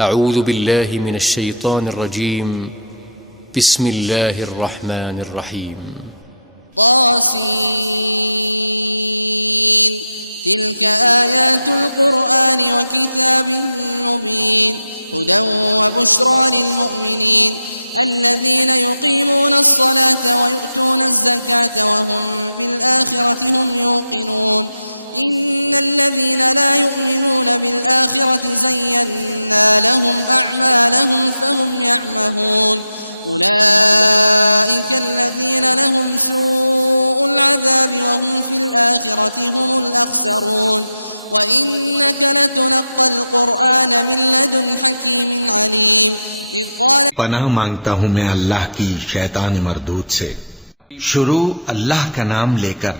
अऊज़ु बिल्लाहि मिनश शैतानिर रजीम बिस्मिल्लाहिर रहमानिर रहीम तासीन तिल्क आयातुल कुरआन व किताबिन मुबीन हुदन व बुश्रा लिलमुमिनीन الذين يقيمون الصلاة ويؤتون الزكاة وهم بالآخرة هم يوقنون إن الذين لا يؤمنون بالآخرة زينا لهم أعمالهم فهم يعمهون أولئك الذين لهم سوء العذاب وهم في الآخرة هم الأخسرون وإنك لتلقى القرآن من لدن حكيم عليم إذ قال पनाह मांगता हूँ मैं अल्लाह की शैतान मरदूद से। शुरू अल्लाह का नाम लेकर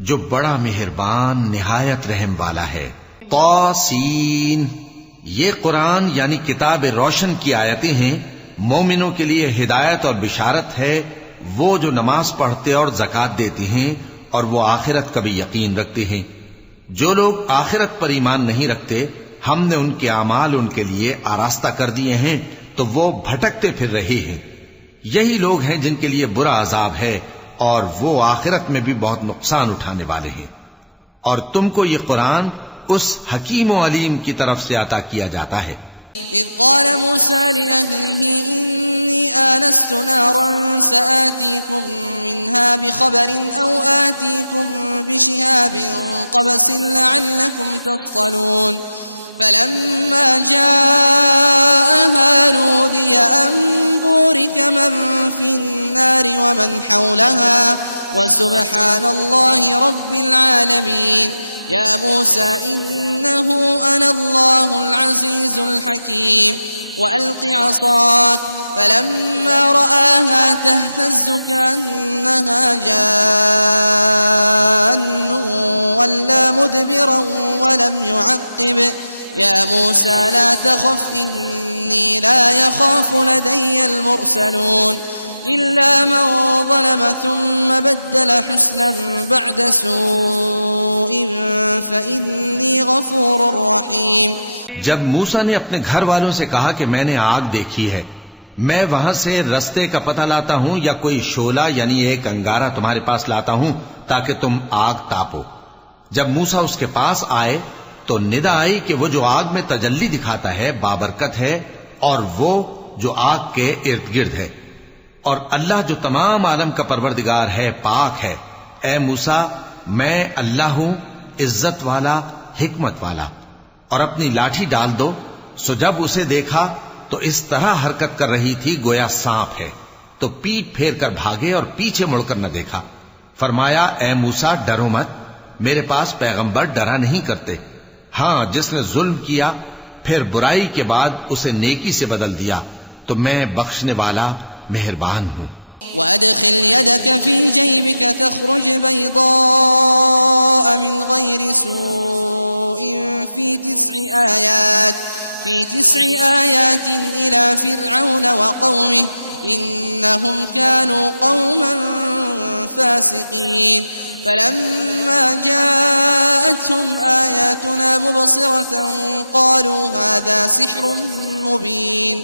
जो बड़ा मेहरबान निहायत रहम वाला है। तासीन, ये कुरान यानी किताब रोशन की आयतें हैं। मोमिनों के लिए हिदायत और बिशारत है, वो जो नमाज पढ़ते और जकात देते हैं और वो आखिरत का भी यकीन रखते हैं। जो लोग आखिरत पर ईमान नहीं रखते, हमने उनके अमाल उनके लिए आरास्ता कर दिए हैं, तो वो भटकते फिर रहे हैं। यही लोग हैं जिनके लिए बुरा अजाब है और वो आखिरत में भी बहुत नुकसान उठाने वाले हैं। और तुमको ये कुरान उस हकीम व अलीम की तरफ से अता किया जाता है। إذ قال موسى لأهله إني آنست نارا سآتيكم منها بخبر أو آتيكم بشهاب قبس لعلكم تصطلون فلما جاءها نودي أن بورك من في النار ومن حولها وسبحان الله رب العالمين يا موسى إنه أنا الله العزيز الحكيم وألق عصاك فلما رآها تهتز كأنها جان ولا مدبرا ولم يعقب يا موسى لا تخف إني لا يخاف لدي المرسلون إلا من ظلم ثم بدل حسنا بعد سوء فإني غفور रहीम। जब मूसा ने अपने घर वालों से कहा कि मैंने आग देखी है, मैं वहां से रस्ते का पता लाता हूं या कोई शोला यानी एक अंगारा तुम्हारे पास लाता हूं ताकि तुम आग तापो। जब मूसा उसके पास आए तो निदा आई कि वो जो आग में तजल्ली दिखाता है बाबरकत है और वो जो आग के इर्द गिर्द है। और अल्लाह जो तमाम आलम का परवरदिगार है, पाक है। ए मूसा, मैं अल्लाह हूं, इज्जत वाला, हिकमत वाला। और अपनी लाठी डाल दो। सो जब उसे देखा तो इस तरह हरकत कर रही थी गोया सांप है, तो पीठ फेर कर भागे और पीछे मुड़कर न देखा। फरमाया, ए मूसा, डरो मत, मेरे पास पैगंबर डरा नहीं करते। हां, जिसने जुल्म किया फिर बुराई के बाद उसे नेकी से बदल दिया तो मैं बख्शने वाला मेहरबान हूं। وأدخل يدك في جيبك تخرج بيضاء من غير سوء في تسع آيات إلى فرعون وقومه إنهم كانوا قوما فاسقين فلما جاءتهم آياتنا مبصرة قالوا هذا سحر مبين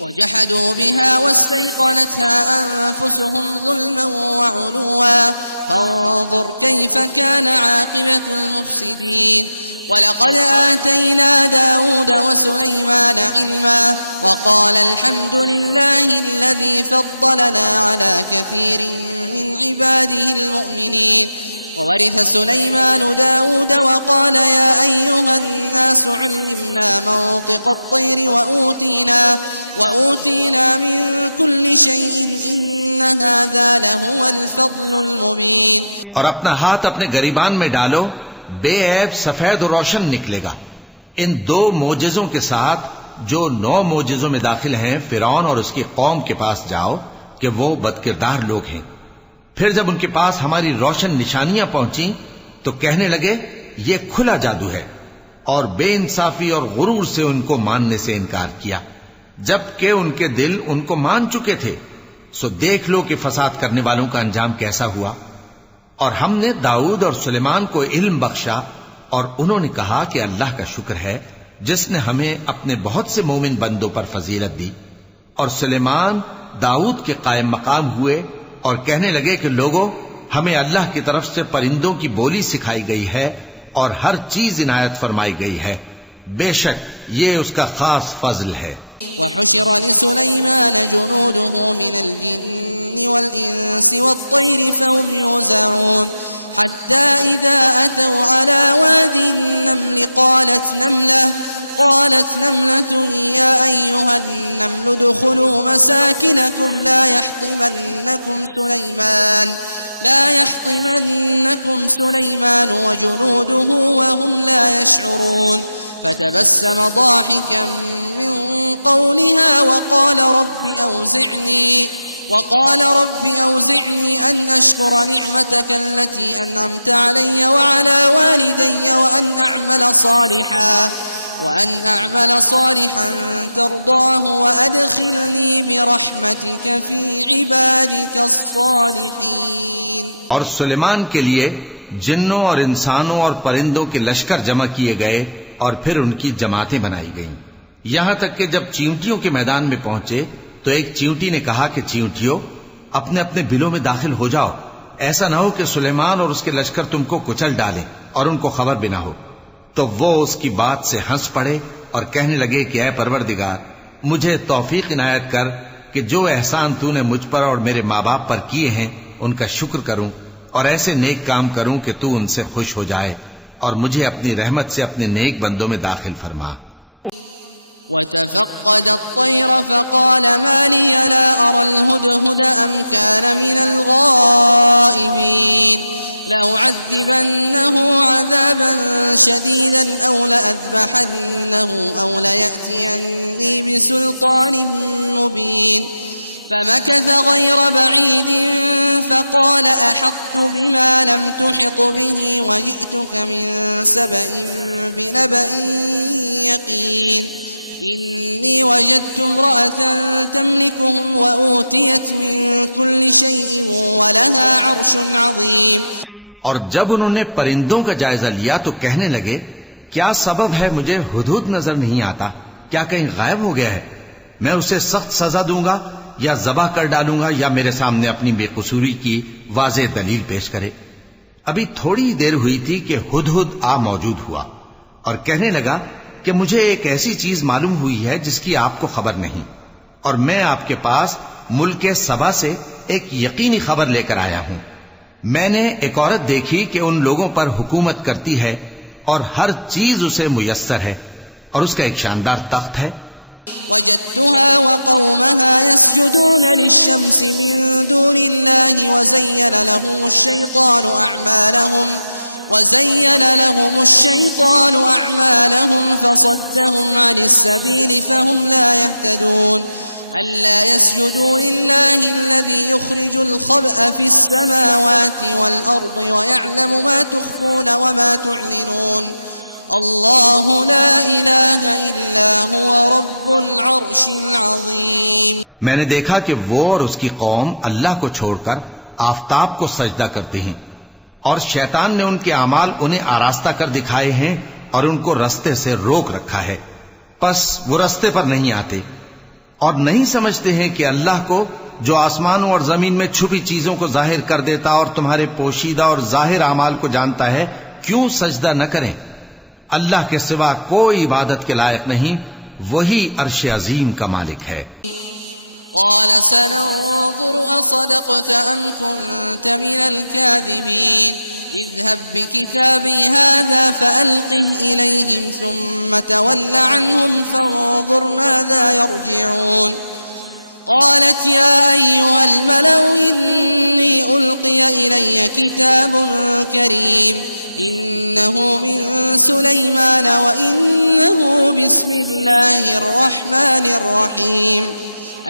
وجحدوا بها واستيقنتها أنفسهم ظلما وعلوا فانظر كيف كان عاقبة المفسدين ولقد آتينا داود وسليمان علما وقال الحمد لله الذي فضلنا على كثير من عباده المؤمنين وورث سليمان داود وقال يا أيها الناس علمنا منطق الطير وأوتينا من كل شيء إن هذا لهو الفضل المبين। और अपना हाथ अपने गरीबान में डालो, बेऐब सफेद और रोशन निकलेगा। इन दो मोजिजों के साथ जो 9 मोजिजों में दाखिल हैं, फिरौन और उसकी कौम के पास जाओ कि वो बदकिरदार लोग हैं। फिर जब उनके पास हमारी रोशन निशानियां पहुंची तो कहने लगे ये खुला जादू है, और बेइंसाफी और गुरूर से उनको मानने से इनकार किया, जबकि उनके दिल उनको मान चुके थे। सो देख लो कि फसाद करने वालों का अंजाम कैसा हुआ। और हमने दाऊद और सुलेमान को इल्म बख्शा और उन्होंने कहा कि अल्लाह का शुक्र है जिसने हमें अपने बहुत से मोमिन बंदों पर फजीलत दी। और सुलेमान दाऊद के कायम मकाम हुए और कहने लगे कि लोगों, हमें अल्लाह की तरफ से परिंदों की बोली सिखाई गई है और हर चीज इनायत फरमाई गई है। बेशक ये उसका खास फजल है। वहुशिर लिसुलैमान जुनूदुहु मिनल जिन्नि वल इंसि वत्तैरि फहुम यूज़ऊन हत्ता इज़ा अतौ अला वादि नम्ल قالت نملة يا أيها النمل ادخلوا مساكنكم لا يحطمنكم سليمان وجنوده وهم لا يشعرون فتبسم ضاحكا من قولها وقال رب أوزعني أن أشكر نعمتك التي أنعمت علي وعلى والدي وأن أعمل صالحا ترضاه وأدخلني برحمتك في عبادك الصالحين। और सुलेमान के लिए जिन्नों और इंसानों और परिंदों के लश्कर जमा किए गए और फिर उनकी जमातें बनाई गईं। यहां तक कि जब चींटियों के मैदान में पहुंचे तो एक चींटी ने कहा कि चींटियों, अपने अपने बिलों में दाखिल हो जाओ, ऐसा ना हो कि सुलेमान और उसके लश्कर तुमको कुचल डालें और उनको खबर भी ना हो। तो वो उसकी बात से हंस पड़े और कहने लगे कि ऐ परवरदिगार, मुझे तौफीक इनायत कर कि जो एहसान तूने मुझ पर और मेरे माँ बाप पर किए हैं उनका शुक्र करूं और ऐसे नेक काम करूं कि तू उनसे खुश हो जाए और मुझे अपनी रहमत से अपने नेक बंदों में दाखिल फरमा। وتفقد الطير فقال ما لي لا أرى الهدهد أم كان من الغائبين لأعذبنه عذابا شديدا أو لأذبحنه أو ليأتيني بسلطان مبين فمكث غير بعيد فقال أحطت بما لم تحط به وجئتك من سبأ بنبأ يقين إني وجدت امرأة تملكهم وأوتيت من كل شيء ولها عرش عظيم। और जब उन्होंने परिंदों का जायजा लिया तो कहने लगे, क्या सबब है मुझे हुदहुद नजर नहीं आता, क्या कहीं गायब हो गया है? मैं उसे सख्त सजा दूंगा या जबा कर डालूंगा या मेरे सामने अपनी बेकसूरी की वाज़ेह दलील पेश करे। अभी थोड़ी देर हुई थी कि हुदहुद आ मौजूद हुआ और कहने लगा कि मुझे एक ऐसी चीज मालूम हुई है जिसकी आपको खबर नहीं, और मैं आपके पास मुल्क सबा से एक यकीनी खबर लेकर आया हूं। मैंने एक औरत देखी कि उन लोगों पर हुकूमत करती है और हर चीज उसे मुयस्सर है और उसका एक शानदार तख्त है। वजदतुहा व कौमहा यस्जुदून लिश्शम्स मिन दूनिल्लाहि وزين لهم الشيطان أعمالهم فصدهم عن السبيل فهم لا يهتدون ألا يسجدوا لله الذي يخرج الخبأ في السماوات والأرض ويعلم ما تخفون وما تعلنون الله لا إله إلا هو رب العرش العظيم। मैंने देखा कि वो और उसकी कौम अल्लाह को छोड़कर आफताब को सजदा करते हैं और शैतान ने उनके अमाल उन्हें आरास्ता कर दिखाए हैं और उनको रास्ते से रोक रखा है, बस वो रास्ते पर नहीं आते और नहीं समझते हैं कि अल्लाह को जो आसमानों और जमीन में छुपी चीजों को जाहिर कर देता और तुम्हारे पोशीदा और जाहिर अमाल को जानता है, क्यों सजदा न करें। अल्लाह के सिवा कोई इबादत के लायक नहीं, वही अर्श अजीम का मालिक है। قال سننظر أصدقت أم كنت من الكاذبين اذهب بكتابي هذا فألقه إليهم ثم تول عنهم فانظر ماذا يرجعون قالت يا أيها الملأ إني ألقي إلي كتاب كريم إنه من سليمان وإنه بسم الله الرحمن الرحيم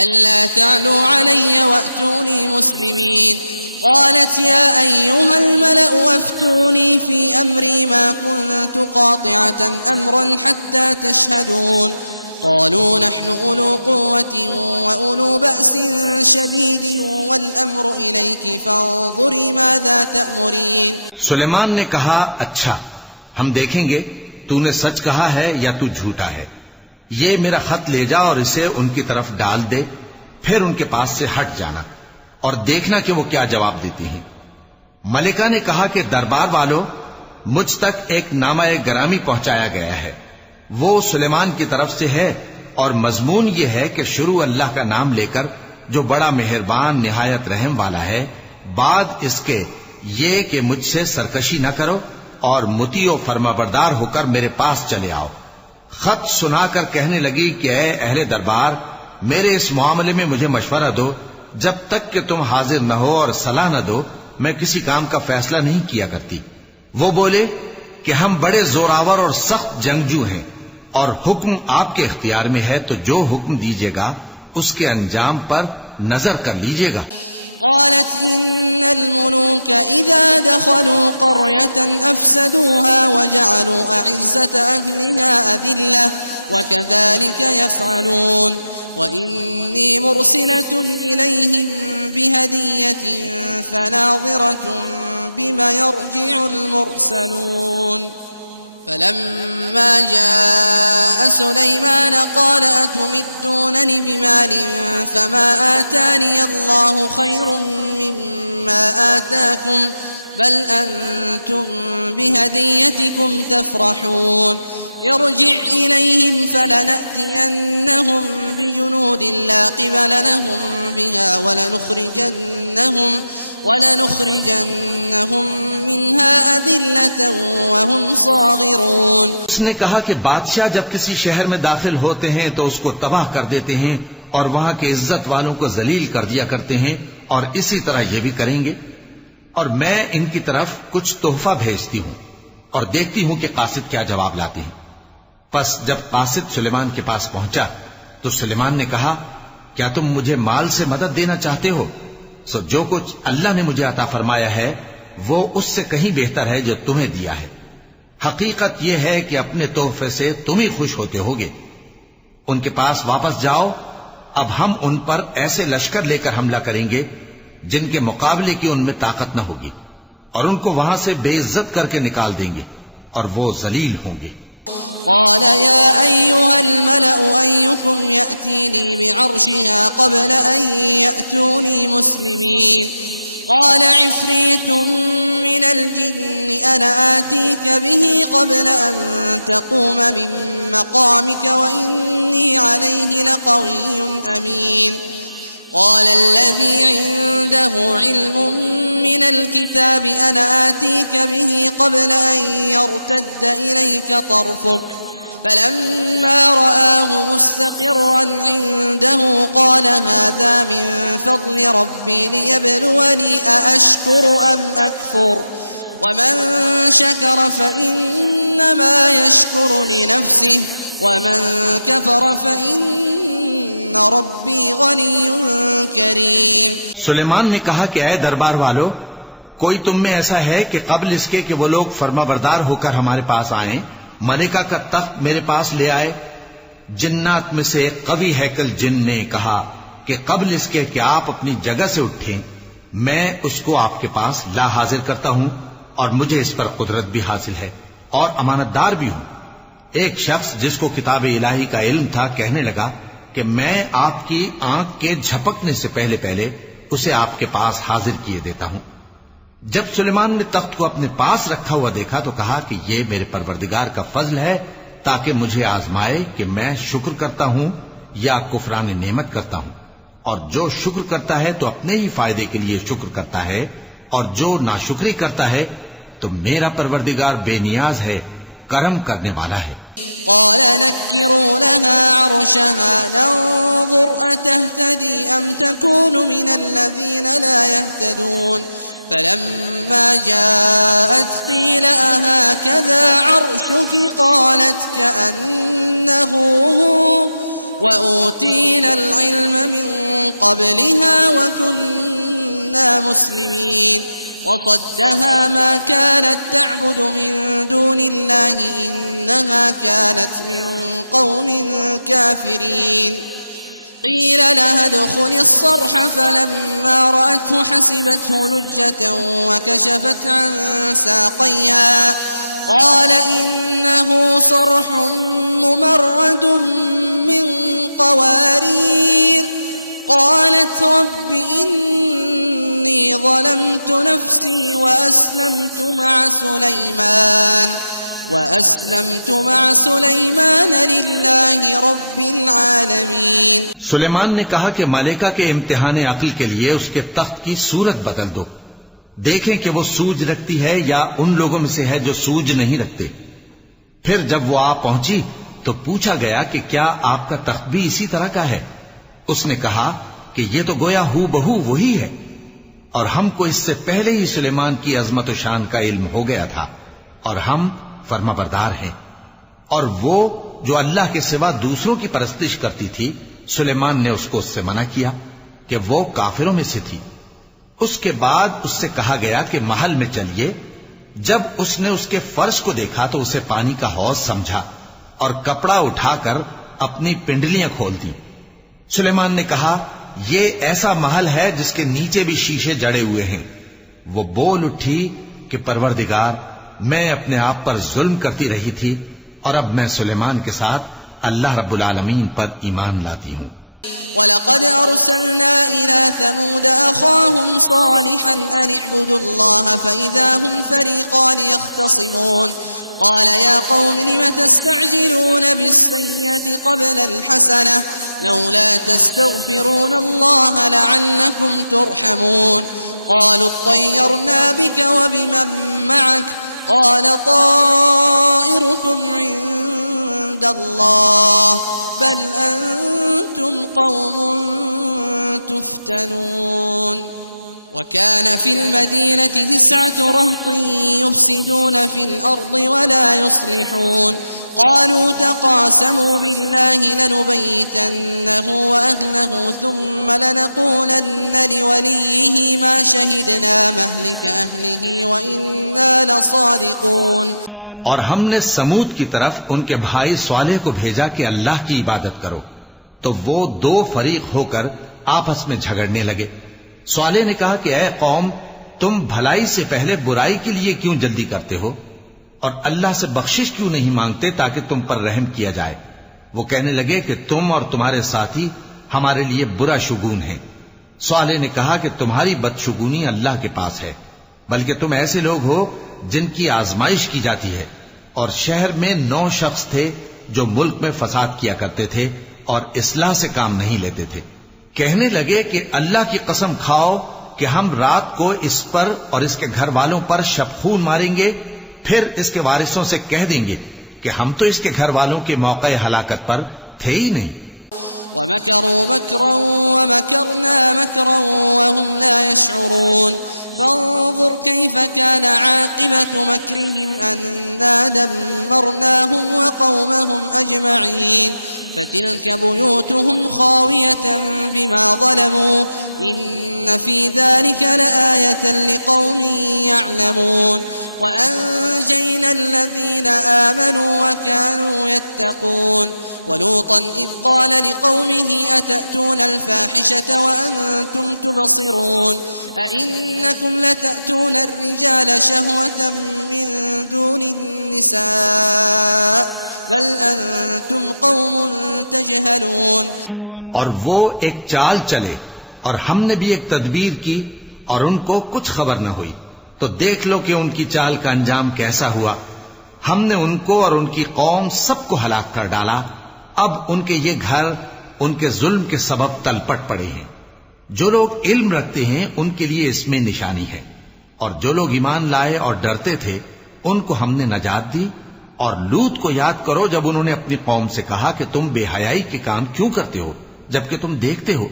ألا تعلوا علي وأتوني مسلمين قالت يا أيها الملأ أفتوني في أمري ما كنت قاطعة أمرا حتى تشهدون قالوا نحن أولو قوة وأولو بأس شديد والأمر إليك فانظري ماذا تأمرين। सुलेमान ने कहा, अच्छा हम देखेंगे तूने सच कहा है या तू झूठा है। ये मेरा खत ले जा और इसे उनकी तरफ डाल दे, फिर उनके पास से हट जाना और देखना कि वो क्या जवाब देती हैं। मलिका ने कहा कि दरबार वालों, मुझ तक एक नामा गरामी पहुंचाया गया है। वो सुलेमान की तरफ से है और मजमून ये है कि शुरू अल्लाह का नाम लेकर, जो बड़ा मेहरबान निहायत रहम वाला है, बाद इसके ये कि मुझसे सरकशी न करो और मुतीओ फर्माबरदार होकर मेरे पास चले आओ। खत सुनाकर कहने लगी कि ऐ अहले दरबार, मेरे इस मामले में मुझे मशवरा दो। जब तक कि तुम हाजिर न हो और सलाह न दो, मैं किसी काम का फैसला नहीं किया करती। वो बोले कि हम बड़े जोरावर और सख्त जंगजू हैं और हुक्म आपके इख्तियार में है, तो जो हुक्म दीजिएगा उसके अंजाम पर नजर कर लीजिएगा। قالت إن الملوك إذا دخلوا قرية أفسدوها وجعلوا أعزة أهلها أذلة وكذلك يفعلون وإني مرسلة إليهم بهدية فناظرة بما يرجع المرسلون. فلما جاء سليمان قال أتمدونني بمال فما آتاني الله خير مما آتاكم بل أنتم بهديتكم تفرحون. ارجع إليهم فلنأتينهم بجنود لا قبل لهم بها ولنخرجنهم منها أذلة وهم صاغرون. उसने कहा कि बादशाह जब किसी शहर में दाखिल होते हैं तो उसको तबाह कर देते हैं और वहां के इज्जत वालों को जलील कर दिया करते हैं, और इसी तरह ये भी करेंगे। और मैं इनकी तरफ कुछ तोहफा भेजती हूं और देखती हूं कि कासिद क्या जवाब लाते हैं। बस जब कासिद सुलेमान के पास पहुंचा तो सुलेमान ने कहा, क्या तुम मुझे माल से मदद देना चाहते हो? सो जो कुछ अल्लाह ने मुझे अता फरमाया है वो उससे कहीं बेहतर है जो तुम्हें दिया है। हकीकत यह है कि अपने तोहफे से तुम ही खुश होते होगे। उनके पास वापस जाओ, अब हम उन पर ऐसे लश्कर लेकर हमला करेंगे जिनके मुकाबले की उनमें ताकत न होगी, और उनको वहां से बेइज्जत करके निकाल देंगे और वो जलील होंगे। قال يا أيها الملأ أيكم يأتيني بعرشها قبل أن يأتوني مسلمين. قال عفريت من الجن أنا آتيك به قبل أن تقوم من مقامك وإني عليه لقوي أمين. قال الذي عنده علم من الكتاب أنا آتيك به قبل أن يرتد إليك طرفك فلما رآه مستقرا عنده قال هذا من فضل ربي ليبلوني أأشكر أم أكفر ومن شكر فإنما يشكر لنفسه ومن كفر فإن ربي غني كريم. सुलेमान ने कहा कि ऐ दरबार वालों, कोई तुम में ऐसा है कि कबल इसके कि वो लोग फर्माबरदार होकर हमारे पास आए, मलिका का तख्त मेरे पास ले आए? जिन्नात में से एक कवि हैकल जिन ने कहा कि कबल इसके कि आप अपनी जगह से उठें, मैं उसको आपके पास ला हाजिर करता हूं और मुझे इस पर कुदरत भी हासिल है और अमानतदार भी हूं। एक शख्स जिसको किताब इलाही का इल्म था कहने लगा कि मैं आपकी आंख के झपकने से पहले पहले उसे आपके पास हाजिर किए देता हूं। जब सुलेमान ने तख्त को अपने पास रखा हुआ देखा तो कहा कि ये मेरे परवरदिगार का फजल है ताकि मुझे आजमाए कि मैं शुक्र करता हूं या कुफरान नेमत करता हूं, और जो शुक्र करता है तो अपने ही फायदे के लिए शुक्र करता है, और जो नाशुक्री करता है तो मेरा परवरदिगार बेनियाज है, करम करने वाला है। قال نكروا لها عرشها ننظر أتهتدي أم تكون من الذين لا يهتدون. فلما جاءت قيل أهكذا عرشك قالت كأنه هو وأوتينا العلم من قبلها وكنا مسلمين. وصدها ما كانت تعبد من دون الله إنها كانت من قوم كافرين. قيل لها ادخل الصرح فلما رأته حسبته لجة وكشفت عن ساقيها قال إنه صرح ممرد من قوارير قالت رب إني ظلمت نفسي وأسلمت مع سليمان لله رب العالمين। सुलेमान ने कहा कि मलेका के इम्तिहान अक्ल के लिए उसके तख्त की सूरत बदल दो, देखें कि वो सूझ रखती है या उन लोगों में से है जो सूझ नहीं रखते। फिर जब वो आ पहुंची तो पूछा गया कि क्या आपका तख्त भी इसी तरह का है? उसने कहा कि ये तो गोया हूबहू वही है, और हमको इससे पहले ही सुलेमान की अजमत शान का इल्म हो गया था, और हम फर्माबरदार हैं। और वो जो अल्लाह के सिवा दूसरों की परस्तिश करती थी, सुलेमान ने उसको उससे मना किया कि वो काफिरों में से थी। उसके बाद उससे कहा गया कि महल में चलिए। जब उसने उसके फर्श को देखा तो उसे पानी का हौज समझा और कपड़ा उठाकर अपनी पिंडलियां खोल दी। सुलेमान ने कहा, ये ऐसा महल है जिसके नीचे भी शीशे जड़े हुए हैं। वो बोल उठी कि परवरदिगार, मैं अपने आप पर जुल्म करती रही थी और अब मैं सुलेमान के साथ अल्लाह रब्बुल आलमीन पर ईमान लाती हूं। वलक़द अर्सलना इला समूद अख़ाहुम सालिहन अन इअ्बुदुल्लाह फ़इज़ा हुम फ़रीक़ान यख़्तसिमून क़ाल या क़ौम लिम तस्तअजिलून बिस्सय्यअति क़ब्ल अल-हसनह लौला तस्तग़फ़िरून अल्लाह लअल्लकुम तुरहमून क़ालू अत्तयरना बिक व बिमन मअक क़ाल ताइरुकुम इंदल्लाह बल अंतुम क़ौमुन तुफ़्तनून। वकान फ़िल मदीनति 9 रहतिन युफ़्सिदून फ़िल अर्दि वला युस्लिहून क़ालू तक़ासमू बिल्लाहि लनुबय्यितन्नहु व अहलहु थुम्म लनक़ूलन्न लिवलिय्यिहि मा शहिदना महलिक अहलिहि व इन्ना लसादिक़ून। और हमने समूद की तरफ उनके भाई स्वालेह को भेजा कि अल्लाह की इबादत करो, तो वो 2 फरीक होकर आपस में झगड़ने लगे। स्वालेह ने कहा कि ऐ कौम, तुम भलाई से पहले बुराई के लिए क्यों जल्दी करते हो और अल्लाह से बख्शिश क्यों नहीं मांगते ताकि तुम पर रहम किया जाए। वो कहने लगे कि तुम और तुम्हारे साथी हमारे लिए बुरा शुगून हैं। स्वालेह ने कहा कि तुम्हारी बदशुगूनी अल्लाह के पास है, बल्कि तुम ऐसे लोग हो जिनकी आजमाइश की जाती है। और शहर में 9 शख्स थे जो मुल्क में फसाद किया करते थे और इस्लाह से काम नहीं लेते थे। कहने लगे कि अल्लाह की कसम खाओ कि हम रात को इस पर और इसके घर वालों पर शबखून मारेंगे, फिर इसके वारिसों से कह देंगे कि हम तो इसके घर वालों के मौके हलाकत पर थे ही नहीं। वमकरू मकरन वमकरना मकरन वहुम ला यशऊरून फंजुर कैफ कान आक़िबत मकरिहिम अन्ना दम्मरनाहुम व क़ौमहुम अजमईन फ़तिल्क बुयूतुहुम ख़ावियतन बिमा ज़लमू इन्न फ़ी ज़ालिक लआयतन लिक़ौमिन यअलमून वअंजयना अल्लज़ीना आमनू वकानू यत्तक़ून वलूतन इज़ क़ाल लिक़ौमिहि अतअतून अल-फ़ाहिशत वअन्तुम तुबसिरून अइन्नकुम लतअतून अर्रिजाल शहवतन मिन दूनि निसा बल अंतुम क़ौमुन तजहलून। और वो एक चाल चले और हमने भी एक तदबीर की और उनको कुछ खबर न हुई, तो देख लो कि उनकी चाल का अंजाम कैसा हुआ। हमने उनको और उनकी कौम सबको हलाक कर डाला। अब उनके ये घर उनके जुल्म के सबब तलपट पड़े हैं। जो लोग इल्म रखते हैं उनके लिए इसमें निशानी है, और जो लोग ईमान लाए और डरते थे उनको हमने नजात दी। और लूत को याद करो जब उन्होंने अपनी कौम से कहा कि तुम बेहयाई के काम क्यों करते हो जबकि तुम देखते हो,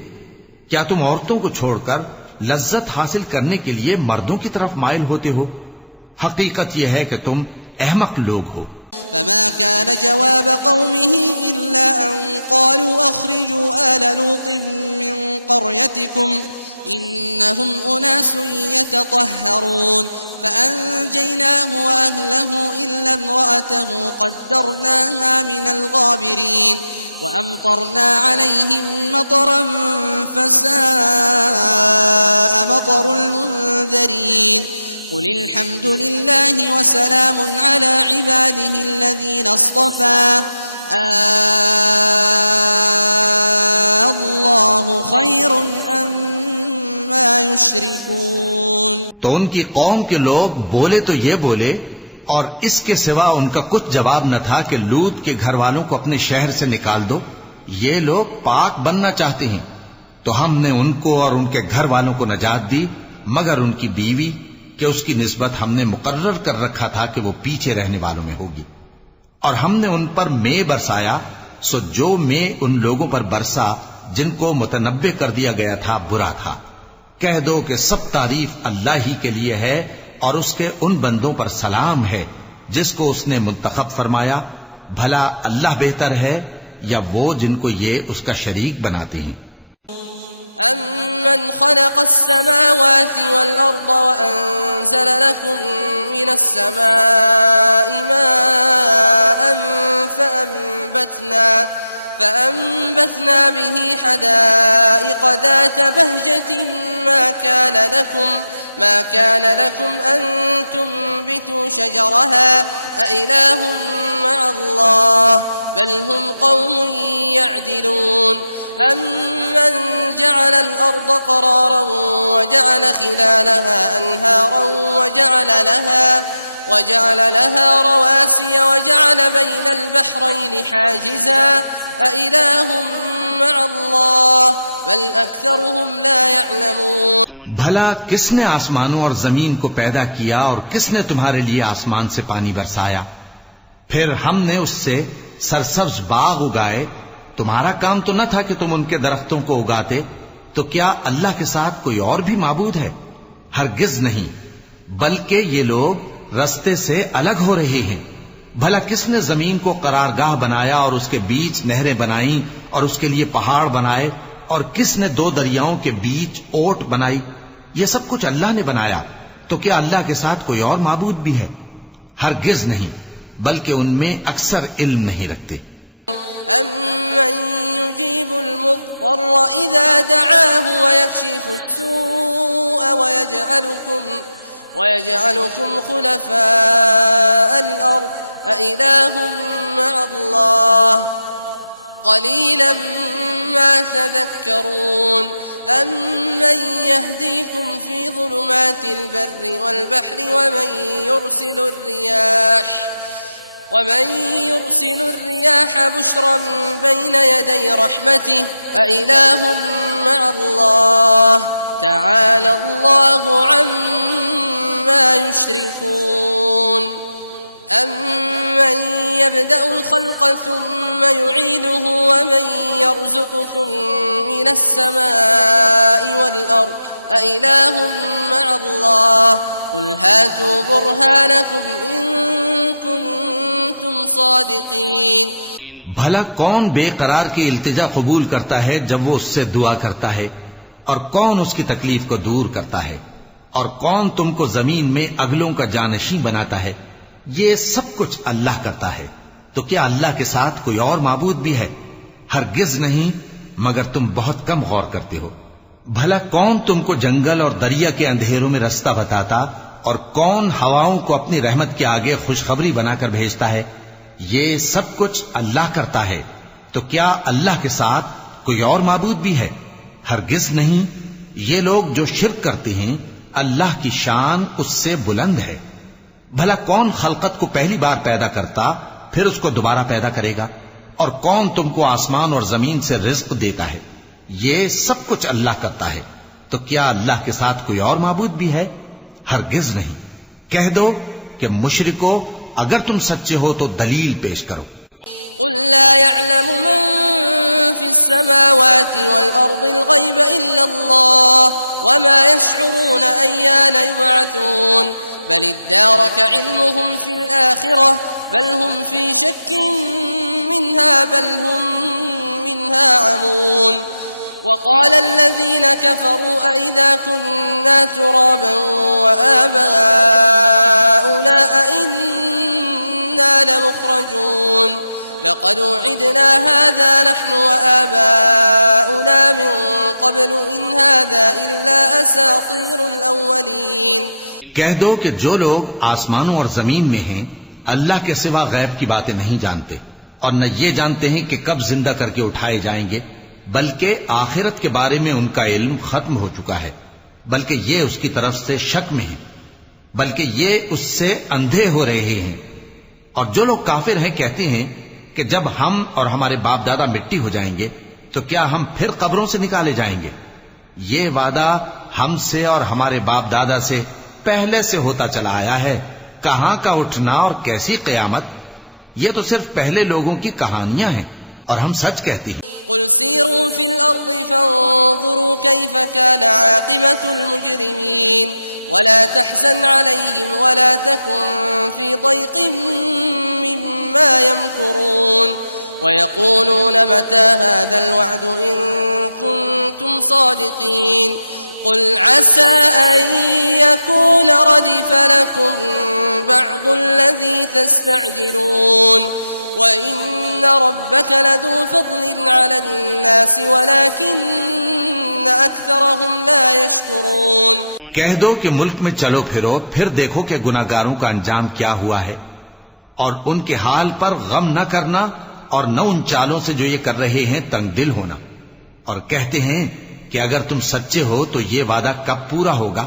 क्या तुम औरतों को छोड़कर लज्जत हासिल करने के लिए मर्दों की तरफ माइल होते हो? हकीकत यह है कि तुम अहमक लोग हो। फमा कान जवाब कौमिही इल्ला अन क़ालू अख़रिजू आल लूतिन मिन क़र्यतिकुम इन्नहुम उनासुन यतطهरून फ़अंजयनाहु व अहलहु इल्ला इम्रअतहु क़द्दरनाहा मिनल गाबिरीन वअमतरना अलैहिम मतरन फ़साअ मतरुल मुनज़रीन क़ुलिल हम्दुलिल्लाहि व सलामुन अला इबादिहिल्लज़ीना इस्तफ़ा अल्लाहु खैरुन अम्मा युश्रिकून। तो उनकी कौम के लोग बोले तो ये बोले, और इसके सिवा उनका कुछ जवाब न था कि लूत के घर वालों को अपने शहर से निकाल दो, ये लोग पाक बनना चाहते हैं। तो हमने उनको और उनके घर वालों को नजात दी, मगर उनकी बीवी कि उसकी निस्बत हमने मुकर्रर कर रखा था कि वो पीछे रहने वालों में होगी। और हमने उन पर मे बरसाया, सो जो मे उन लोगों पर बरसा जिनको मुतनब्बे कर दिया गया था बुरा था। कह दो कि सब तारीफ अल्लाह ही के लिए है और उसके उन बंदों पर सलाम है जिसको उसने मुंतखब फरमाया। भला अल्लाह बेहतर है या वो जिनको ये उसका शरीक बनाते हैं। अम्मन खलक़स समावाति वल अर्द व अंज़ल लकुम मिनस समाइ माअन فأنبتنا به حدائق ذات بهجة ما كان لكم أن تنبتوا شجرها أإله مع الله بل هم قوم يعدلون أمن جعل الأرض قرارا وجعل خلالها أنهارا وجعل لها رواسي وجعل بين البحرين حاجزا أإله مع الله بل أكثرهم لا يعلمون। भला किसने आसमानों और जमीन को पैदा किया और किसने तुम्हारे लिए आसमान से पानी बरसाया, फिर हमने उससे सरसब्ज बाग उगाए। तुम्हारा काम तो न था कि तुम उनके दरख्तों को उगाते, तो क्या अल्लाह के साथ कोई और भी माबूद है? हरगिज नहीं, बल्कि ये लोग रस्ते से अलग हो रहे हैं। भला किसने जमीन को करारगाह बनाया और उसके बीच नहरें बनाई और उसके लिए पहाड़ बनाए, और किसने दो दरियाओं के बीच ओट बनाई? ये सब कुछ अल्लाह ने बनाया, तो क्या अल्लाह के साथ कोई और माबूद भी है? हरगिज नहीं, बल्कि उनमें अक्सर इल्म नहीं रखते। अम्मन युजीबुल मुद्दर्र इज़ा दआहु व यक्शिफुस सूअ वयजअलुकुम खुलफाअल अर्द अइलाहुम मअल्लाह क़लीलन मा तज़क्करून। अम्मन यहदीकुम फ़ी ज़ुलुमातिल बर्रि वल बहरि ومن يرسل الرياح بشرا بين يدي رحمته أإله مع الله تعالى الله عما يشركون। أمن يبدأ الخلق ثم يعيده ومن يرزقكم من السماء والأرض أإله مع الله قل هاتوا برهانكم إن كنتم صادقين। भला कौन बेकरार की इल्तिजा कबूल करता है जब वो उससे दुआ करता है, और कौन उसकी तकलीफ को दूर करता है, और कौन तुमको जमीन में अगलों का जानशीं बनाता है? ये सब कुछ अल्लाह करता है, तो क्या अल्लाह के साथ कोई और माबूद भी है? हरगिज नहीं, मगर तुम बहुत कम गौर करते हो। भला कौन तुमको जंगल और दरिया के अंधेरों में रास्ता बताता, और कौन हवाओं को अपनी रहमत के आगे खुशखबरी बनाकर भेजता है? ये सब कुछ अल्लाह करता है, तो क्या अल्लाह के साथ कोई और माबूद भी है? हरगिज नहीं। ये लोग जो शिर्क करते हैं, अल्लाह की शान उससे बुलंद है। भला कौन खलकत को पहली बार पैदा करता फिर उसको दोबारा पैदा करेगा, और कौन तुमको आसमान और जमीन से रिज्क देता है? ये सब कुछ अल्लाह करता है, तो क्या अल्लाह के साथ कोई और माबूद भी है? हरगिज नहीं। कह दो कि मुशरिको, अगर तुम सच्चे हो तो दलील पेश करो। क़ुल ला यअलमु मन फ़िस समावाति वल अर्दिल ग़ैब इल्ला अल्लाह वमा यशउरून अय्याना युबअसून बल इद्दारक इल्मुहुम फ़िल आखिरह बल हुम फ़ी शक्किन मिन्हा बल हुम मिन्हा अमून। وقال الذين كفروا أئذا كنا ترابا وآباؤنا أئنا لمخرجون لقد وعدنا هذا نحن وآباؤنا من قبل إن هذا إلا أساطير الأولين। कह दो कि जो लोग आसमानों और जमीन में हैं अल्लाह के सिवा गैब की बातें नहीं जानते और न ये जानते हैं कि कब जिंदा करके उठाए जाएंगे, बल्कि आखिरत के बारे में उनका इल्म खत्म हो चुका है, बल्कि ये उसकी तरफ से शक में है, बल्कि ये उससे अंधे हो रहे हैं। और जो लोग काफिर हैं कहते हैं कि जब हम और हमारे बाप दादा मिट्टी हो जाएंगे तो क्या हम फिर कब्रों से निकाले जाएंगे। ये वादा हमसे और हमारे बाप दादा से पहले से होता चला आया है। कहां का उठना और कैसी क़यामत, ये तो सिर्फ पहले लोगों की कहानियां हैं और हम सच कहते हैं। क़ुल सीरू फिल अर्ज़ि फंज़ुरू कैफ़ कान आक़िबतुल मुजरिमीन वला तहज़न अलैहिम वला तकुन फ़ी ضيक़िन मिम्मा यमकुरून वयक़ूलून मता हाज़ल वअदु इन कुन्तुम सादिक़ीन क़ुल असा अन यकून रदिफ़ लकुम बअदुल्लज़ी तस्तअजिलून वइन्न रब्बक लज़ू फ़ज़लिन अलन्नास वलाकिन्न अक्सरहुम ला यशकुरून। कह दो कि मुल्क में चलो फिरो, फिर देखो कि गुनाहगारों का अंजाम क्या हुआ है, और उनके हाल पर गम न करना और न उन चालों से जो ये कर रहे हैं तंग दिल होना। और कहते हैं कि अगर तुम सच्चे हो तो ये वादा कब पूरा होगा।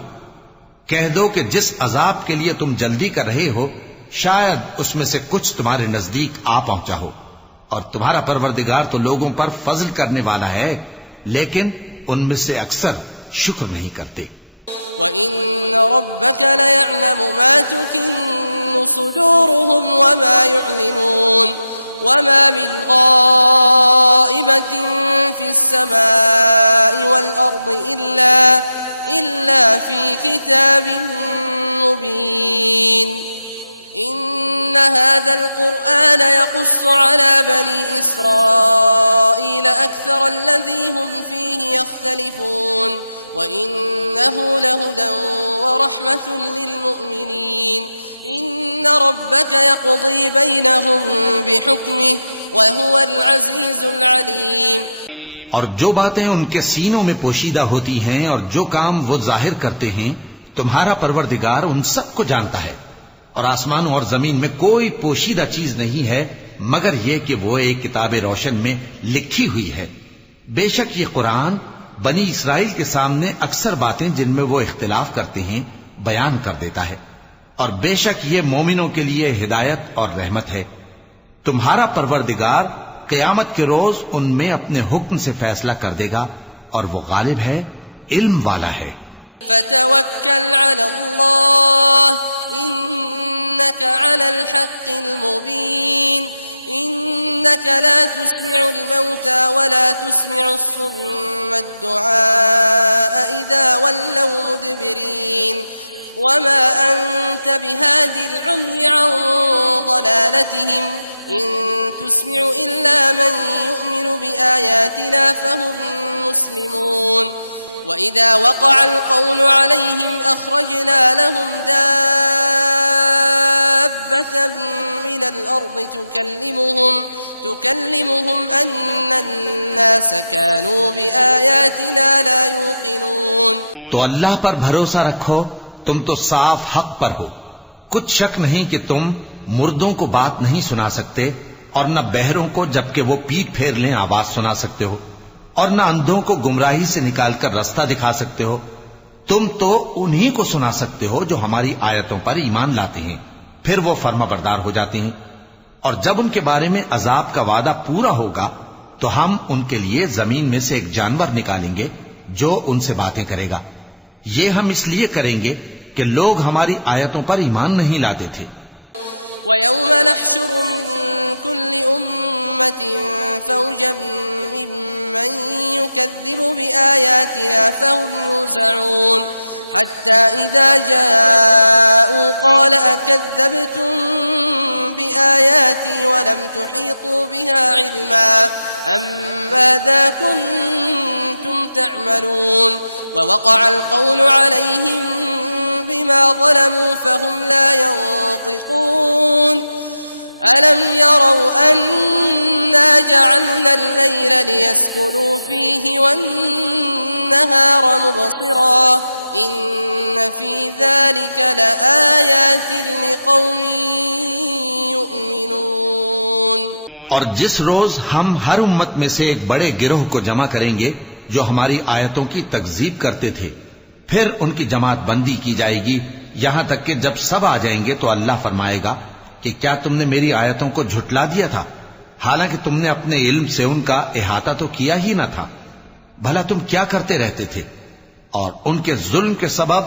कह दो कि जिस अजाब के लिए तुम जल्दी कर रहे हो शायद उसमें से कुछ तुम्हारे नजदीक आ पहुंचा हो, और तुम्हारा परवरदिगार तो लोगों पर फजल करने वाला है, लेकिन उनमें से अक्सर शुक्र नहीं करते। वइन्न रब्बक लयअलमु मा तुकिन्नु सुदूरुहुम वमा युअलिनून वमा मिन गाइबतिन फिस समाई वल अर्दि इल्ला फी किताबिन मुबीन। إن هذا القرآن يقص على بني إسرائيل أكثر الذي هم فيه يختلفون وإنه لهدى ورحمة للمؤمنين إن ربك يقضي بينهم بحكمه وهو العزيز العليم। और जो बातें उनके सीनों में पोशीदा होती हैं और जो काम वो जाहिर करते हैं तुम्हारा परवरदिगार उन सब को जानता है। और आसमानों और जमीन में कोई पोशीदा चीज नहीं है मगर यह कि वो एक किताब रोशन में लिखी हुई है। बेशक ये कुरान बनी इसराइल के सामने अक्सर बातें जिनमें वो इख्तिलाफ करते हैं बयान कर देता है, और बेशक ये मोमिनों के लिए हिदायत और रहमत है। तुम्हारा परवरदिगार क़यामत के रोज उनमें अपने हुक्म से फैसला कर देगा और वो गालिब है, इल्म वाला है। फतवक्कल अलल्लाह इन्नका अलल हक़्क़िल मुबीन इन्नका ला तुस्मिउल मौता वला तुस्मिउस सुम्मद दुआ इज़ा वल्लौ मुदबिरीन वमा अंत बिहादिल उम्य अन ضلالتهم इन तुस्मिउ इल्ला मन युमिनु बिआयातिना फहुम मुस्लिमून وإذا وقع القول عليهم أخرجنا لهم دابة من الأرض تكلمهم أن الناس كانوا بآياتنا لا يوقنون। तो अल्लाह पर भरोसा रखो, तुम तो साफ हक पर हो। कुछ शक नहीं कि तुम मुर्दों को बात नहीं सुना सकते और न बहरों को जबकि वो पीठ फेर लें आवाज सुना सकते हो, और न अंधों को गुमराही से निकालकर रास्ता दिखा सकते हो। तुम तो उन्हीं को सुना सकते हो जो हमारी आयतों पर ईमान लाते हैं, फिर वो फर्माबरदार हो जाते हैं। और जब उनके बारे में अजाब का वादा पूरा होगा तो हम उनके लिए जमीन में से एक जानवर निकालेंगे जो उनसे बातें करेगा। ये हम इसलिए करेंगे कि लोग हमारी आयतों पर ईमान नहीं लाते थे। वयौम नहशुरु मिन कुल्लि उम्मतिन फौजन मिम्मन युकज़्ज़िबु बिआयातिना फहुम यूज़ऊन हत्ता इज़ा जाऊ क़ाल अकज़्ज़बतुम बिआयाती वलम तुहीतू बिहा इल्मा अम्माज़ा कुन्तुम तअमलून ववक़अ अलक़ौलु अलैहिम बिमा ज़लमू फहुम ला यंतिक़ून अलम यरौ अन्ना जअलना अल-लैल लियस्कुनू फीहि वन-नहार मुबसिरा इन्न फी ज़ालिका लआयातिन लिक़ौमिन युमिनून। और जिस रोज हम हर उम्मत में से एक बड़े गिरोह को जमा करेंगे जो हमारी आयतों की तकजीब करते थे, फिर उनकी जमात बंदी की जाएगी यहां तक कि जब सब आ जाएंगे तो अल्लाह फरमाएगा कि क्या तुमने मेरी आयतों को झुटला दिया था, हालांकि तुमने अपने इल्म से उनका इहाता तो किया ही न था। भला तुम क्या करते रहते थे? और उनके जुल्म के सबब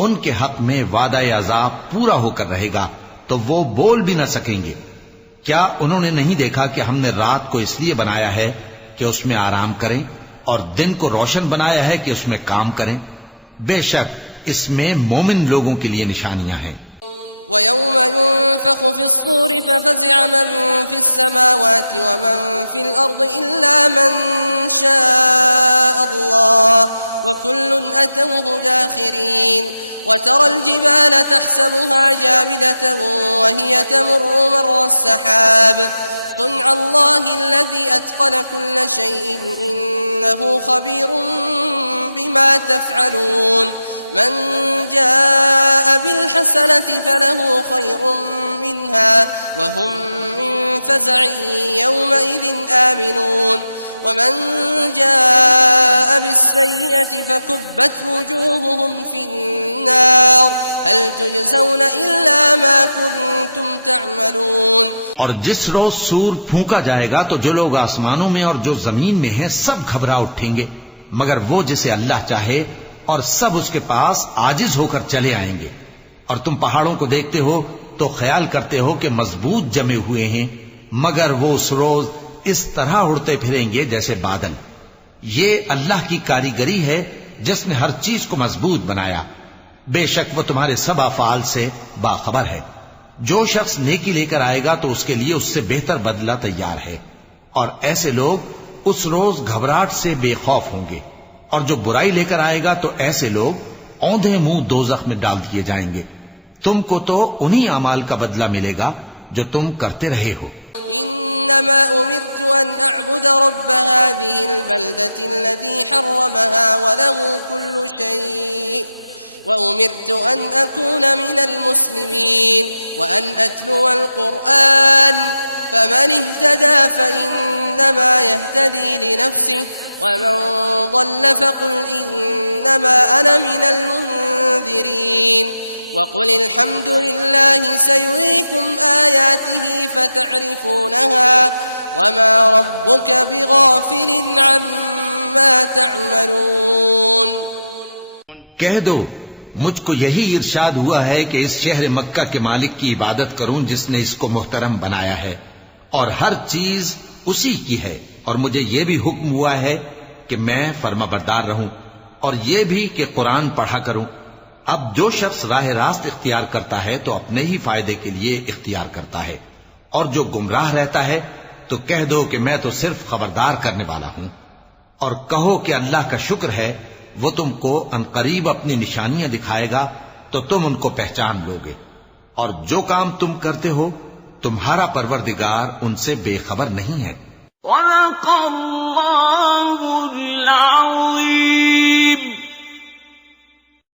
उनके हक में वादा अजाब पूरा होकर रहेगा तो वो बोल भी न सकेंगे। क्या उन्होंने नहीं देखा कि हमने रात को इसलिए बनाया है कि उसमें आराम करें और दिन को रोशन बनाया है कि उसमें काम करें? बेशक इसमें मोमिन लोगों के लिए निशानियां हैं। वयौम युन्फख़ु फ़िस्सूरि फ़फ़ज़िअ मन फ़िस्समावाति व मन फ़िल अर्दि इल्ला मन शाअ अल्लाह व कुल्लुन अतौहु दाख़िरीन। वतरल जिबाल तहसबुहा जामिदतन व हिय तमुर्रु मर्र अस्सहाब सुन्अ अल्लाहि अल्लज़ी अत्क़न कुल्ल शैइन इन्नहु ख़बीरुन बिमा तफ़अलून। मन जाअ बिलहसनति फलहु खैरुम मिन्हा व हुम मिन फ़ज़अइन यौमइज़िन आमिनून व मन जाअ बिस्सय्यअति फकुब्बत वुजूहुहुम फ़िन्नार हल तुजज़ौन इल्ला मा कुन्तुम तअमलून। और जिस रोज सूर फूंका जाएगा तो जो लोग आसमानों में और जो जमीन में हैं सब घबरा उठेंगे मगर वो जिसे अल्लाह चाहे, और सब उसके पास आजिज होकर चले आएंगे। और तुम पहाड़ों को देखते हो तो ख्याल करते हो कि मजबूत जमे हुए हैं, मगर वो उस रोज इस तरह उड़ते फिरेंगे जैसे बादल। ये अल्लाह की कारीगरी है जिसने हर चीज को मजबूत बनाया। बेशक वो तुम्हारे सब अफआल से बाखबर है। जो शख्स नेकी लेकर आएगा तो उसके लिए उससे बेहतर बदला तैयार है। और ऐसे लोग उस रोज घबराहट से बेखौफ होंगे। और जो बुराई लेकर आएगा तो ऐसे लोग औंधे मुंह दोजख में डाल दिए जाएंगे। तुमको तो उन्हीं अमाल का बदला मिलेगा जो तुम करते रहे हो। इन्नमा उमिरतु अन अअबुद रब्ब हाज़िहिल बल्दति अल्लज़ी हर्रमहा व लहू कुल्लु शै' व उमिरतु अन अकून मिनल मुस्लिमीन व अन अत्लुअल क़ुरआन फमन इह्तदा फइन्नमा यह्तदी लिनफ्सिहि वमन ضل फक़ुल इन्नमा अना मिनल मुन्ज़िरीन वक़ुल अल्हम्दुलिल्लाहि सयुरीकुम आयातिहि फ़तअरिफ़ूनहा वमा रब्बुक बिग़ाफ़िलिन अम्मा तअमलून। कह दो, मुझको यही इरशाद हुआ है कि इस शहर मक्का के मालिक की इबादत करूं जिसने इसको मुहतरम बनाया है और हर चीज उसी की है। और मुझे यह भी हुक्म हुआ है कि मैं फर्माबरदार रहूं और यह भी कि कुरान पढ़ा करूं। अब जो शख्स राह रास्त इख्तियार करता है तो अपने ही फायदे के लिए इख्तियार करता है, और जो गुमराह रहता है तो कह दो कि मैं तो सिर्फ खबरदार करने वाला हूं। और कहो कि अल्लाह का शुक्र है वो तुमको अनकरीब अपनी निशानियां दिखाएगा तो तुम उनको पहचान लोगे। और जो काम तुम करते हो तुम्हारा परवरदिगार उनसे बेखबर नहीं है। वक़ल्लाहुल अज़ीम।